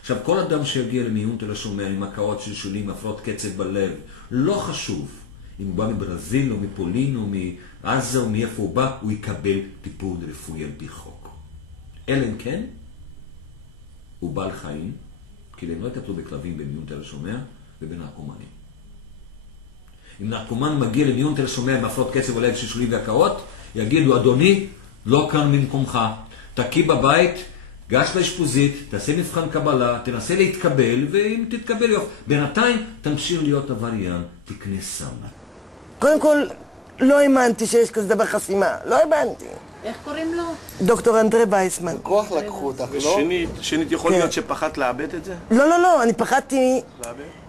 עכשיו, כל אדם שיגיע למיון תל השומע עם הקאות שלשולים, הפרעות קצב בלב, לא חשוב אם הוא בא מברזיל או מפולין או מעזה או מאיפה הוא בא, הוא יקבל טיפול רפואי על פי חוק. אלא אם כן, הוא בעל חיים, כי הם לא יטפלו בכלבים במיון תל השומע ובנרקומנים. אם נרקומן מגיע למיון תל השומע עם הפרעות קצב בלב שלשולים והקאות, יגידו, אדוני, לא כאן במקומך, תקי בבית, גש לאשפוזית, תעשה מבחן קבלה, תנסה להתקבל, ואם תתקבל יופי. בינתיים תמשיך להיות עבריין, תקנה סם. קודם כל, לא האמנתי שיש כזה דבר חסימה, לא האמנתי. איך קוראים לו? דוקטור אנדרי וייסמן. כוח לקחו אותך, לא? ושנית, יכול להיות שפחדת לאבד את זה? לא, אני פחדתי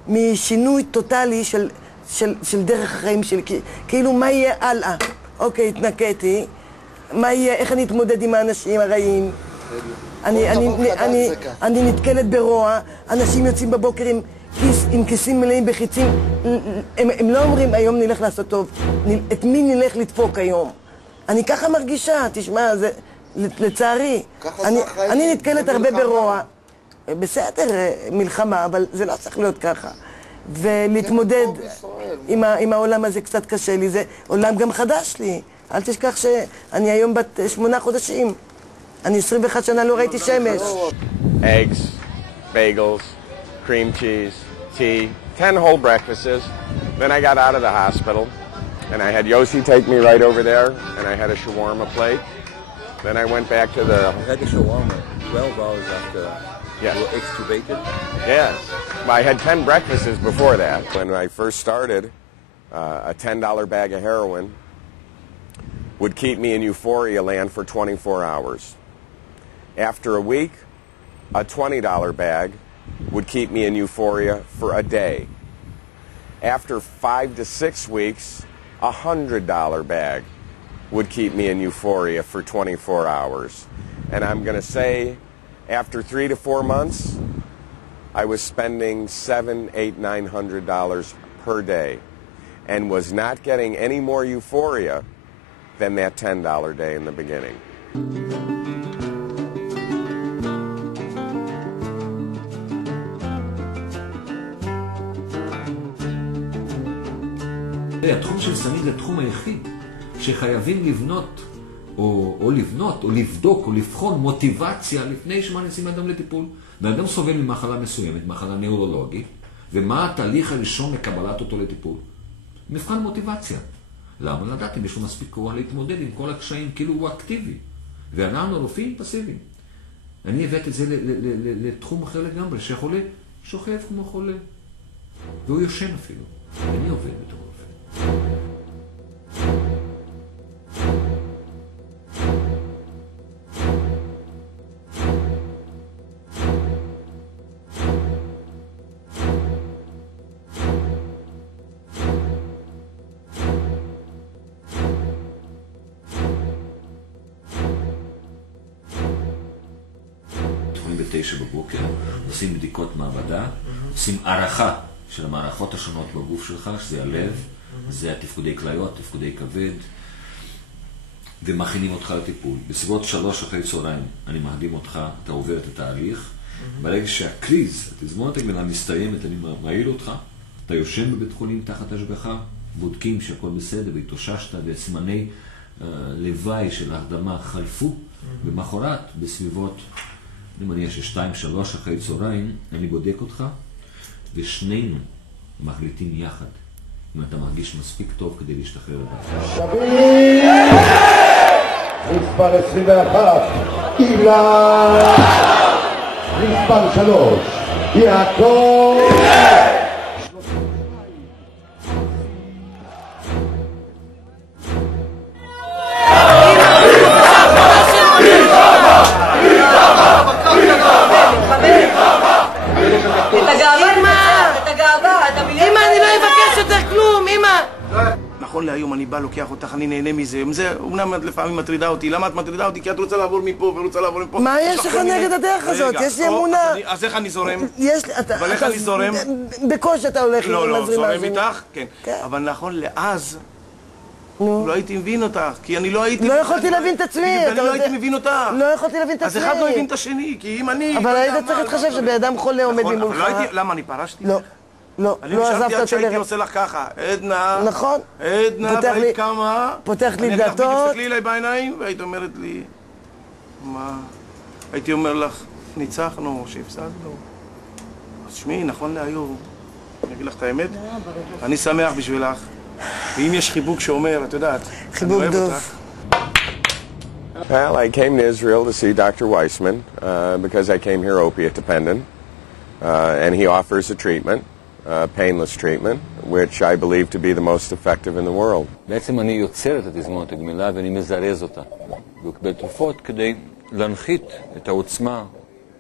משינוי טוטלי של דרך החיים שלי, כאילו מה יהיה הלאה? אוקיי, התנקטי, מה יהיה, איך אני אתמודד עם האנשים הרעים? אני נתקלת ברוע, אנשים יוצאים בבוקר עם כיסים מלאים בחיצים, הם לא אומרים היום נלך לעשות טוב, את מי נלך לדפוק היום? אני ככה מרגישה, תשמע, זה לצערי, אני נתקלת הרבה ברוע, בסדר, מלחמה, אבל זה לא צריך להיות ככה, ולהתמודד עם העולם הזה קצת קשה לי, זה עולם גם חדש לי, אל תשכח שאני היום בת 8 חודשים, אני 21 שנה לא ראיתי שמש. Eggs, bagels, cream cheese, tea, 10 whole breakfasts. Then I got out of the hospital and I had Yossi take me right over there and I had a shawarma plate. Then I went back to the... You had a shawarma 12 hours after you were extubated? Yes. I had 10 breakfasts before that. When I first started, a $10 bag of heroin would keep me in euphoria land for 24 hours. After a week, a $20 bag would keep me in euphoria for a day. After 5 to 6 weeks, a $100 bag would keep me in euphoria for 24 hours. And I'm going to say, after 3 to 4 months, I was spending $700, $800, $900 per day and was not getting any more euphoria than that $10 day in the beginning. התחום של סמים זה התחום היחיד שחייבים לבנות או לבנות, או לבדוק, או לבחון מוטיבציה לפני שמכניסים אדם לטיפול. ואדם סובל ממחלה מסוימת, מחלה נוירולוגית, ומה התהליך הראשון לקבלת אותו לטיפול? מבחן מוטיבציה. למה? לדעת אם יש לו מספיק כוח להתמודד עם כל הקשיים, כאילו הוא אקטיבי. ואנחנו רופאים פסיביים. אני הבאתי את זה לתחום אחר לגמרי, שחולה שוכב כמו חולה. והוא יושן אפילו. אני עובד בתור רופא. בבוקר, עושים בדיקות מעבדה, עושים הערכה של המערכות השונות בגוף שלך, שזה הלב, זה התפקודי כליות, תפקודי כבד, ומכינים אותך לטיפול. בסביבות 3 אחרי צהריים אני מהדים אותך, אתה עובר את התהליך, ברגע שהקריז, התזמורת הגדולה מסתיימת, אני מעיל אותך, אתה יושן בבית חולים תחת השגחה, בודקים שהכל בסדר, והתאוששת, וסימני לוואי של הרדמה חלפו, במחרת בסביבות אני מניח ש2-3 אחרי צהריים, אני בודק אותך, ושנינו מחליטים יחד, אם אתה מרגיש מספיק טוב כדי להשתחרר לבד. שביל! מספר 21, אילן! מספר 3, יעקב! נכון להיום אני בא, לוקח אותך, אני נהנה מזה. זה אומנם לפעמים מטרידה אותי. למה את מטרידה אותי? כי את רוצה לעבור מפה ורוצה לעבור מפה. מה יש לך נגד הדרך הזאת? יש לי אמונה. אז איך אני זורם? אבל איך אני זורם? בקושי אתה הולך עם לא, הזרימה זורם איתך? כן. אבל נכון, לאז לא הייתי מבין אותך, כי אני לא הייתי... לא יכולתי להבין את עצמי. אני לא הייתי מבין אותך. לא יכולתי להבין את עצמי. אז אחד לא הבין את השני, כי אם אני... אבל היית צריך להתחשב שבאדם חולה עומד ממולך. למה, אני פרשתי? לא. לא, לא עזבת אותי אני חשבתי שהייתי עושה לך ככה, עדנה, נכון. עדנה, והיית כמה, פותחת לי דלתות. אני תסתכלי אליי בעיניים, והיית אומרת לי, מה? הייתי אומר לך, ניצחנו, שהפסדנו. אז שמי, נכון להיום, אני אגיד לך את האמת, אני שמח בשבילך, ואם יש חיבוק שאומר, את יודעת, אני אוהב אותך. Well, I came to Israel to see Dr. Weissman because I came here opiate dependent, and he offers a treatment. Painless treatment, which I believe to be the most effective in the world. בעצם אני יוצר את התזמורת הגמילה ואני מזרז אותה. והוא קיבל תרופות כדי להנחית את העוצמה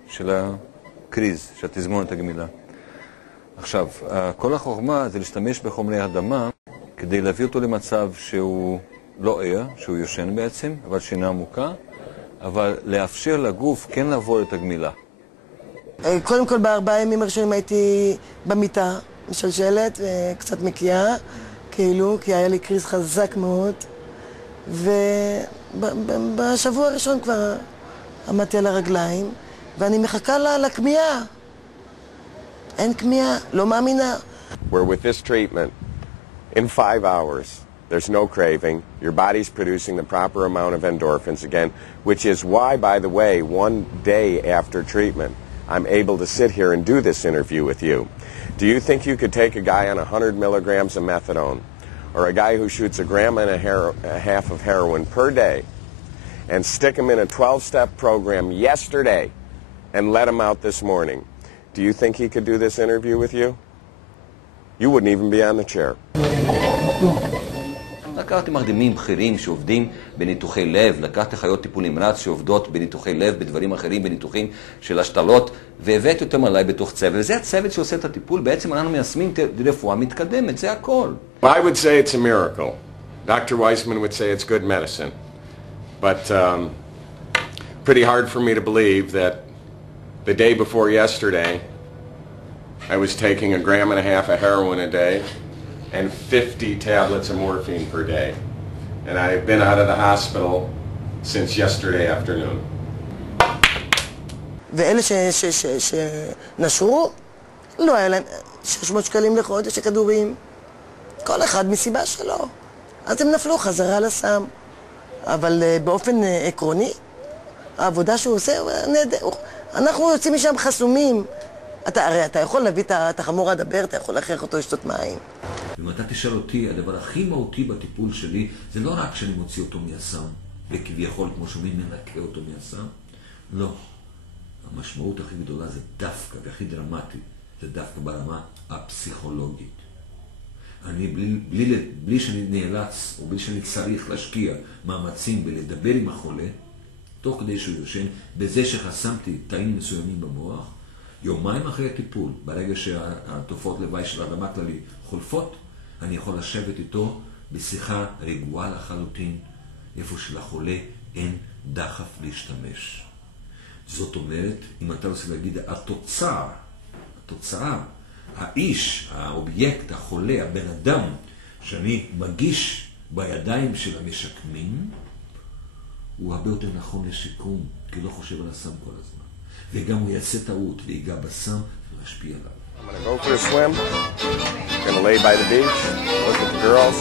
של הקריז, של התזמורת הגמילה. עכשיו, כל החוכמה זה להשתמש בחומרי הרדמה כדי להביא אותו למצב שהוא לא ער, שהוא יושן בעצם, אבל שינה עמוקה, אבל לאפשר לגוף כן לעבור את הגמילה. קודם כל, ב4 ימים הראשונים הייתי במיטה, משלשלת וקצת מקיאה, כאילו, כי היה לי קריז חזק מאוד. ובשבוע הראשון כבר עמדתי על הרגליים, ואני מחכה לכמיהה. אין כמיהה, לא מאמינה. Where with this treatment, in 5 hours, there's no craving, your body's producing the proper amount of endorphins again, which is why, by the way, 1 day after treatment, I'm able to sit here and do this interview with you. Do you think you could take a guy on 100 milligrams of methadone or a guy who shoots 1.5 grams of heroin per day and stick him in a 12-step program yesterday and let him out this morning? Do you think he could do this interview with you? You wouldn't even be on the chair. לקחתי מרדימים בכירים שעובדים בניתוחי לב, לקחתי חיות טיפול נמרץ שעובדות בניתוחי לב, בדברים אחרים, בניתוחים של השתלות, והבאתי אותם עליי בתוך צוות. וזה הצוות שעושה את הטיפול, בעצם אנחנו מיישמים רפואה מתקדמת, זה הכל. I would say it's a miracle. Dr. Weissman would say it's good medicine. But pretty hard for me to believe that the day before yesterday, I was taking 1.5 grams of heroin a day and 50 tablets of morphine per day. And I've been out of the hospital since yesterday afternoon. ואלה שנשרו, לא היה להם 600 שקלים לחודש הכדורים. כל אחד מסיבה שלו. אז הם נפלו חזרה לסם. אבל באופן עקרוני, העבודה שהוא עושה, אנחנו יוצאים משם חסומים. הרי אתה יכול להביא את החמור הדבר, אתה יכול להכריח אותו לשתות מים. אם אתה תשאל אותי, הדבר הכי מהותי בטיפול שלי, זה לא רק שאני מוציא אותו מהסם, וכביכול, כמו שאומרים, מנקה אותו מהסם. לא. המשמעות הכי גדולה זה דווקא, והכי דרמטית, זה דווקא ברמה הפסיכולוגית. אני, בלי שאני נאלץ, או בלי שאני צריך להשקיע מאמצים ולדבר עם החולה, תוך כדי שהוא יושן, בזה שחסמתי תאים מסוימים במוח, יומיים אחרי הטיפול, ברגע שהתופעות לוואי של הרדמה כללי חולפות, אני יכול לשבת איתו בשיחה רגועה לחלוטין, איפה שלחולה אין דחף להשתמש. זאת אומרת, אם אתה רוצה להגיד, התוצאה, האיש, האובייקט, החולה, הבן אדם, שאני מגיש בידיים של המשקמים, הוא הרבה יותר נכון לשיקום, כי לא חושב על הסם כל הזמן. וגם הוא יעשה טעות ויגע בסם ולהשפיע עליו. I'm gonna go for a swim, gonna lay by the beach, look at the girls.